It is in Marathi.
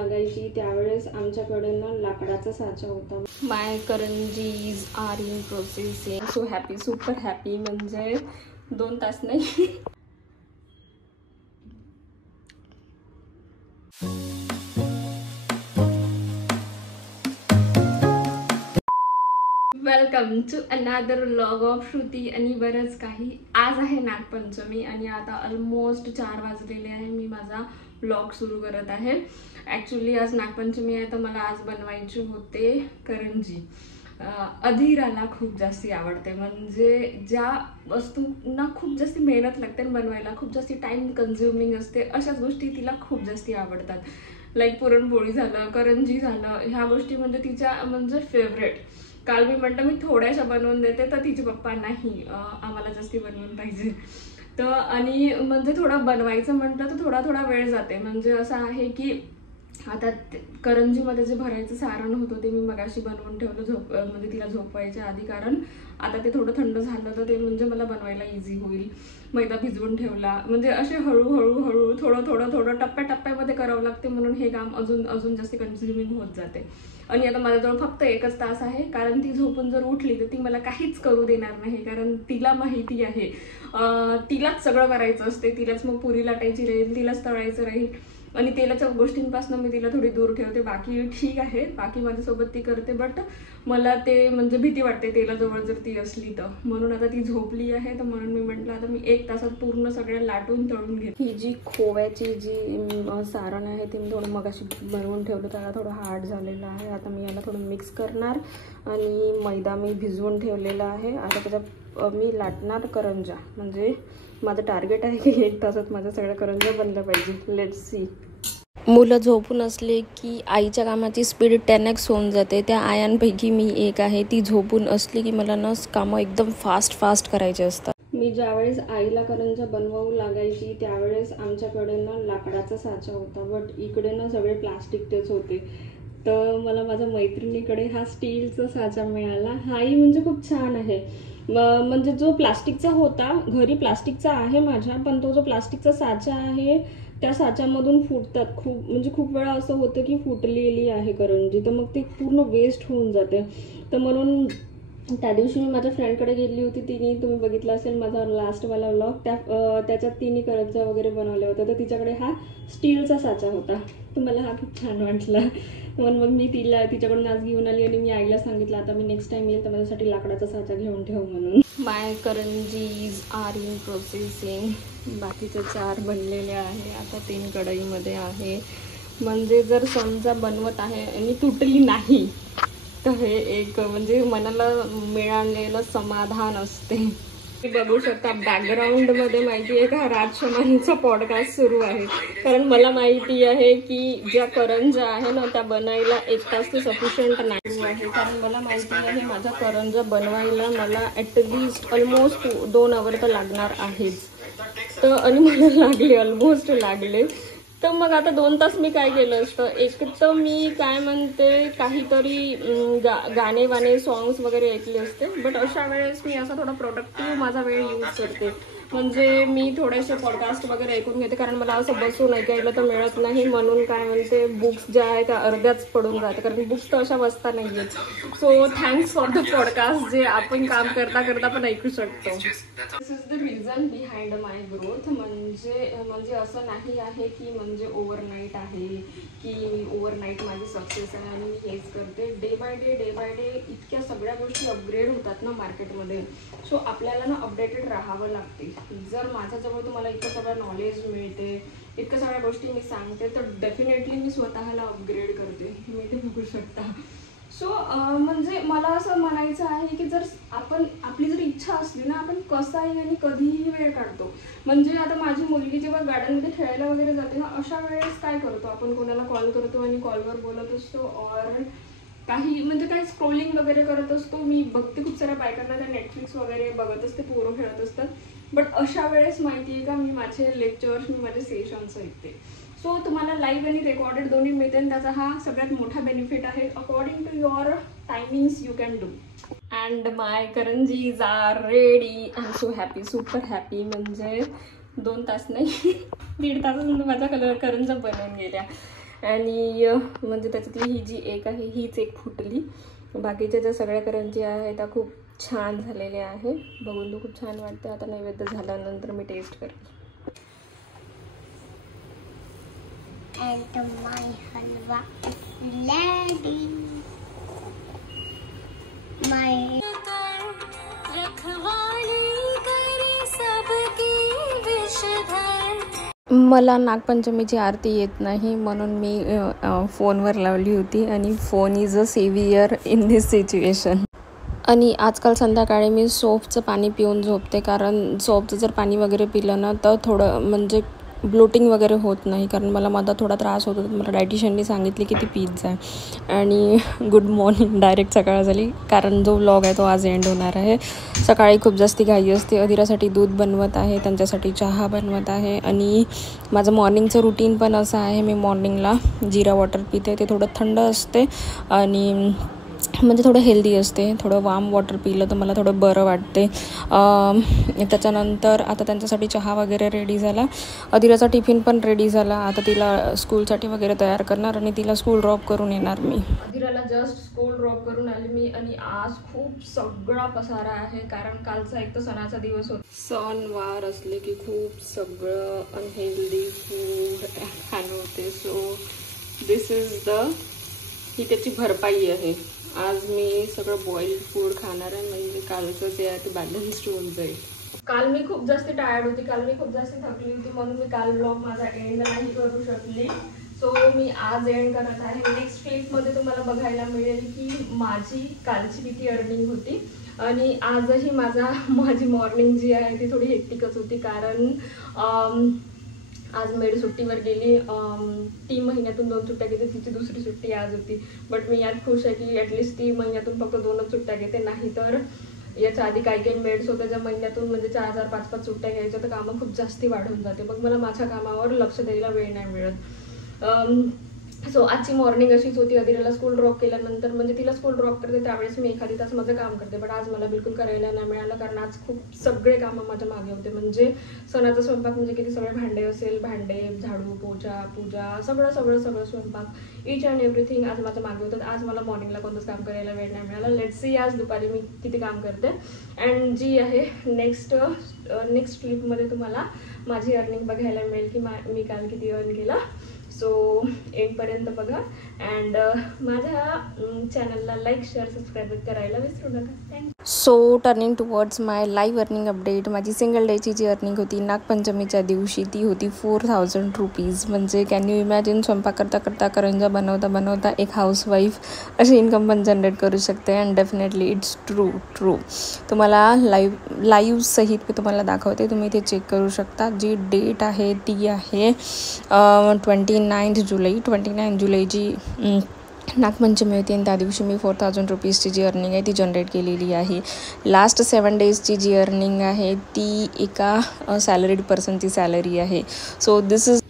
लागायची त्यावेळेस आमच्याकडे ना लाकडाचा साचा होता. My karanjis are in processing. So happy, super happy. म्हणजे 2 तास नाही. Welcome to another vlog of Shruti आणि बरंच काही. आज आहे नागपंचमी आणि आता ऑलमोस्ट 4 वाजलेले आहे. मी माझा व्लॉग सुरू करत आहे. ॲक्च्युली आज नागपंचमी आहे तर मला आज बनवायची होते करंजी. अधीराला खूप जास्ती आवडते. म्हणजे ज्या वस्तूंना खूप जास्ती मेहनत लागते बनवायला, खूप जास्ती टाइम कन्झ्युमिंग असते, अशाच गोष्टी तिला खूप जास्ती आवडतात. लाईक पुरणपोळी झालं, करंजी झालं, ह्या गोष्टी म्हणजे तिच्या म्हणजे फेवरेट. काल मी म्हटलं मी थोड्याशा बनवून देते तर तिचे पप्पा नाही, आम्हाला जास्ती बनवून पाहिजे. तर आणि म्हणजे थोडं बनवायचं म्हटलं तर थोडा वेळ जाते. म्हणजे असं आहे की आता करंजीमध्ये जे भरायचं सारण होतं ते मी मगाशी बनवून ठेवलं म्हणजे तिला झोपवायच्या आधी. कारण आता ते थोडं थंड झालं तर ते म्हणजे मला बनवायला इझी होईल. मैदा भिजवून ठेवला. म्हणजे असे हळूहळू थोडं टप्प्याटप्प्यामध्ये करावं लागते. म्हणून हे काम अजून जास्त कन्झ्युमिंग होत जाते. आणि आता माझ्याजवळ फक्त 1च तास आहे. कारण ती झोपून जर उठली तर ती मला काहीच करू देणार नाही. कारण तिला माहिती आहे तिलाच सगळं करायचं असते. तिलाच मग पुरी लाटायची राहील, तिलाच तळायचं राहील आणि तेलाच्या गोष्टींपासून मी तिला थोडी दूर ठेवते. बाकी ठीक आहे, बाकी माझ्यासोबत ती करते. बट मला ते म्हणजे भीती वाटते तेलाजवळ जर ती असली तर. म्हणून आता ती झोपली आहे तर म्हणून मी म्हटलं आता मी 1 तासात पूर्ण सगळ्या लाटून तळून घेते. ही जी खोव्याची जी सारण आहे ते मी थोडं मगाशी बनवून ठेवलं, त्याला थोडं हार्ड झालेलं आहे. आता मी याला थोडं मिक्स करणार आणि मैदा मी भिजवून ठेवलेला आहे. आता त्याच्यात मी लाटणार करंजा. म्हणजे माझं टार्गेट आहे की 1 तासात माझ्या सगळ्या करंजा बनल्या पाहिजे. Let's see. मुलं झोपून असले की आईच्या कामाची स्पीड 10x होऊन जाते. त्या आयांपैकी मी एक आहे. ती झोपून असली की मला ना कामं एकदम फास्ट करायचे असतात. मी ज्यावेळेस आईला करंजा बनवू लागायची त्यावेळेस आमच्याकडे ना लाकडाचा साचा होता. बट इकडे ना सगळे प्लास्टिकचेच होते. तर मला माझ्या मैत्रिणीकडे हा स्टीलचा साचा मिळाला. हाही म्हणजे खूप छान आहे. म्हणजे जो प्लास्टिकचा होता, घरी प्लास्टिकचा आहे माझ्या, पण तो जो प्लास्टिकचा साचा आहे त्या साच्यामधून फुटतात खूप वेळा असं होतं की फुटलेली आहे करंजी, तर मग ती पूर्ण वेस्ट होऊन जाते. तर म्हणून त्या दिवशी मी माझ्या फ्रेंडकडे गेली होती. तुम्ही बघितलं असेल माझा लास्टवाला व्लॉग, त्याच्यात तिने करंजा वगैरे बनवल्या होत्या. तर तिच्याकडे हा स्टीलचा साचा होता. तर मला हा खूप छान वाटला. म्हणून मग मी तिच्याकडून आज घेऊन आली आणि मी आईला सांगितलं आता मी नेक्स्ट टाइम येईल तर माझ्यासाठी लाकडाचा साचा घेऊन ठेव म्हणून. माय करंजीज आर इन प्रोसेसिंग. बाकीचे 4 बनलेले आहे. आता 3 कढईमध्ये आहे. म्हणजे जर समजा बनवत आहे आणि तुटली नाही तर हे एक म्हणजे मनाला मिळालेलं समाधान असते. बघू शकता बॅकग्राऊंड मध्ये माहिती आहे का राजशमानीचा पॉडकास्ट सुरू आहे. कारण मला माहिती आहे की ज्या करंजा आहे ना त्या बनायला 1 तास ते सफिशियंट नाही आहे. कारण मला माहिती आहे माझ्या करंजा बनवायला मला ॲटलिस्ट ऑलमोस्ट 2 आवर तर लागणार आहेच. तर आणि मला ऑलमोस्ट लागले. तर मग आता 2 तास मी काय केलं असतं. एक तर मी काय म्हणते काहीतरी गाणे सॉंग्स वगैरे ऐकले असते. बट अशा वेळेस मी असा थोडा प्रोडक्टिव्ह माझा वेळ यूज करते. म्हणजे मी थोडेसे पॉडकास्ट वगैरे ऐकून घेते. कारण मला असं बसून ऐकायला तर मिळत नाही. म्हणून काय म्हणते बुक्स ज्या आहेत त्या अर्ध्याच पडून जाते. कारण बुक्स तर अशा वाचता नाही आहेत. So thanks for the podcast जे आपण काम करता पण ऐकू शकतो. This is the reason behind my growth. म्हणजे असं नाही आहे की म्हणजे ओव्हरनाईट आहे की मी ओव्हरनाईट माझी सक्सेस आहे आणि मी हेच करते. डे बाय डे इतक्या सगळ्या गोष्टी अपग्रेड होतात ना मार्केटमध्ये. सो आपल्याला ना अपडेटेड राहावं लागते. जर माझ्याजवळ तुम्हाला इतकं सगळं नॉलेज मिळते, इतक्या सगळ्या गोष्टी मी सांगते तर डेफिनेटली मी स्वतःला अपग्रेड करते. तुम्ही ते बघू शकता. सो म्हणजे मला असं म्हणायचं आहे की जर आपली जर इच्छा असली ना आपण कसाही आणि कधीही वेळ काढतो. म्हणजे आता माझी मुलगी जेव्हा गार्डनमध्ये खेळायला वगैरे जाते ना अशा वेळेस काय करतो आपण कोणाला कॉल करतो आणि कॉलवर बोलत असतो और काही स्क्रोलिंग वगैरे करत असतो. मी बघते खूप साऱ्या बायकांना त्या नेटफ्लिक्स वगैरे बघत असते, पोरं खेळत असतात. बट अशा वेळेस माहिती आहे का मी माझे लेक्चर्स मी माझे सेशन्स ऐकते. सो तुम्हाला लाईव्ह आणि रेकॉर्डेड दोन्ही मिळते आणि त्याचा हा सगळ्यात मोठा बेनिफिट आहे. According to your timings you can do. And my karanjis are ready. I am so happy, super happy. म्हणजे 2 तास नाही 1.5 तासात माझ्या करंजा बनवून गेल्या. आणि म्हणजे त्याच्यातली ही जी एक आहे हीच एक फुटली. बाकीच्या ज्या सगळ्या करंजी आहेत त्या खूप छान झालेल्या आहे. बघून तो खूप छान वाटते. आता नैवेद्य झाल्यानंतर मी टेस्ट करते. And my halwa is ready. My मला नागपंचमीची आरती येत नाही म्हणून मी फोनवर लावली होती आणि phone is a saviour in this situation. आणि आजकाल संध्याकाळी मी सोपचं पाणी पिऊन झोपते, कारण सोपचं जर पाणी वगैरे पिलं ना तर थोडं म्हणजे ब्लोटिंग वगैरे होत नाही, कारण मला मध्ये थोडा त्रास होतो. मला डायटिशियननी सांगितली की ती पीत जा. आणि गुड मॉर्निंग, डायरेक्ट सकाळ झाली, कारण जो व्लॉग आहे तो आज एंड होणार आहे. सकाळी खूप जास्ती घाई असते. अधिरासाठी दूध बनवत आहे, त्यांच्यासाठी चहा बनवत आहे. आणि माझं मॉर्निंगचं रुटीन पण असं आहे, मी मॉर्निंगला जिरा वॉटर पिते. ते थोडं थंड असते आणि म्हणजे थोडं हेल्दी असते. थोडं वार्म वॉटर पिलं तर मला थोडं बरं वाटते. त्याच्यानंतर आता त्यांच्यासाठी चहा वगैरे रेडी झाला. अधिराचा टिफिन पण रेडी झाला. आता तिला स्कूलसाठी वगैरे तयार करणार आणि तिला स्कूल ड्रॉप करून येणार मी. अधिराला जस्ट स्कूल ड्रॉप करून आली मी. आणि आज खूप सगळा पसारा आहे, कारण कालचा एक तर सणाचा दिवस होता. सणवार असले की खूप सगळं अनहेल्दी फूड खाणं होते. सो दिस इज ही त्याची भरपाई आहे. आज मी सगळं बॉइल्ड फूड खाणार आहे, म्हणजे कालचं जे आहे ते बॅलन्स्ड होऊन जाईल. काल मी खूप जास्त टायर्ड होती, काल मी खूप जास्त थकली होती, म्हणून मी काल ब्लॉग माझा एंड नाही करू शकली. सो मी आज एंड करत आहे. नेक्स्ट क्लिपमध्ये तुम्हाला बघायला मिळेल की माझी कालची किती अर्निंग होती. आणि आजही माझी मॉर्निंग जी आहे ती थोडी हेक्टिकच होती, कारण आज मेड सुट्टीवर गेली. 3 महिन्यातून 2 सुट्ट्या घेते. तिची दुसरी सुट्टी आज होती. बट मी यात खुश आहे की ॲटलिस्ट 3 महिन्यातून फक्त 2च सुट्ट्या घेते. नाही तर याच्या आधी काही मेड्स होत्या ज्या महिन्यातून म्हणजे 4-4, 5-5 सुट्ट्या घ्यायच्या, तर कामं खूप जास्ती वाढून जाते. मग मला माझ्या कामावर लक्ष द्यायला वेळ नाही मिळत. सो आजची मॉर्निंग अशीच होती. अधिराला स्कूल ड्रॉप केल्यानंतर म्हणजे तिला स्कूल ड्रॉप करते त्यावेळेस मी एखादी तास माझं काम करते. बट आज मला बिलकुल करायला नाही मिळालं, कारण आज खूप सगळे कामं माझ्या मागे होते. म्हणजे सणाचा स्वयंपाक म्हणजे किती सगळे भांडे असेल, भांडे, झाडू, पूजा सगळं स्वयंपाक, इच अँड एव्हरीथिंग आज माझ्या मागे होतं. आज मला मॉर्निंगला कोणतंच काम करायला वेळ नाही मिळाला. लेट्स सी आज दुपारी मी किती काम करते. अँड जी आहे नेक्स्ट क्लिपमध्ये तुम्हाला माझी अर्निंग बघायला मिळेल की मी काल किती अर्न केला. सो एंडपर्यंत बघा. अँड माझ्या चॅनलला लाईक, शेअर, सबस्क्राईब करायला विसरू नका. थँक्यू. सो टर्निंग टुवर्ड्स माय लाईव्ह अर्निंग अपडेट. माझी सिंगल डेची जी अर्निंग होती नागपंचमीच्या दिवशी ती होती 4000 रुपीज. म्हणजे कॅन यू इमॅजिन, स्वयंपाक करता करंजा बनवता एक हाऊसवाईफ अशी इन्कम पण जनरेट करू शकते. And definitely it's true. तुम्हाला लाईव्ह सहित मी तुम्हाला दाखवते, तुम्ही ते चेक करू शकता. जी डेट आहे ती आहे 29 जुलै जी नागपंचमी होती. आणि त्या दिवशी मी 4000 रुपीजची जी अर्निंग आहे ती जनरेट केलेली आहे. लास्ट 7 डेजची जी अर्निंग आहे ती एका सॅलरीड पर्सनची सॅलरी आहे. So this is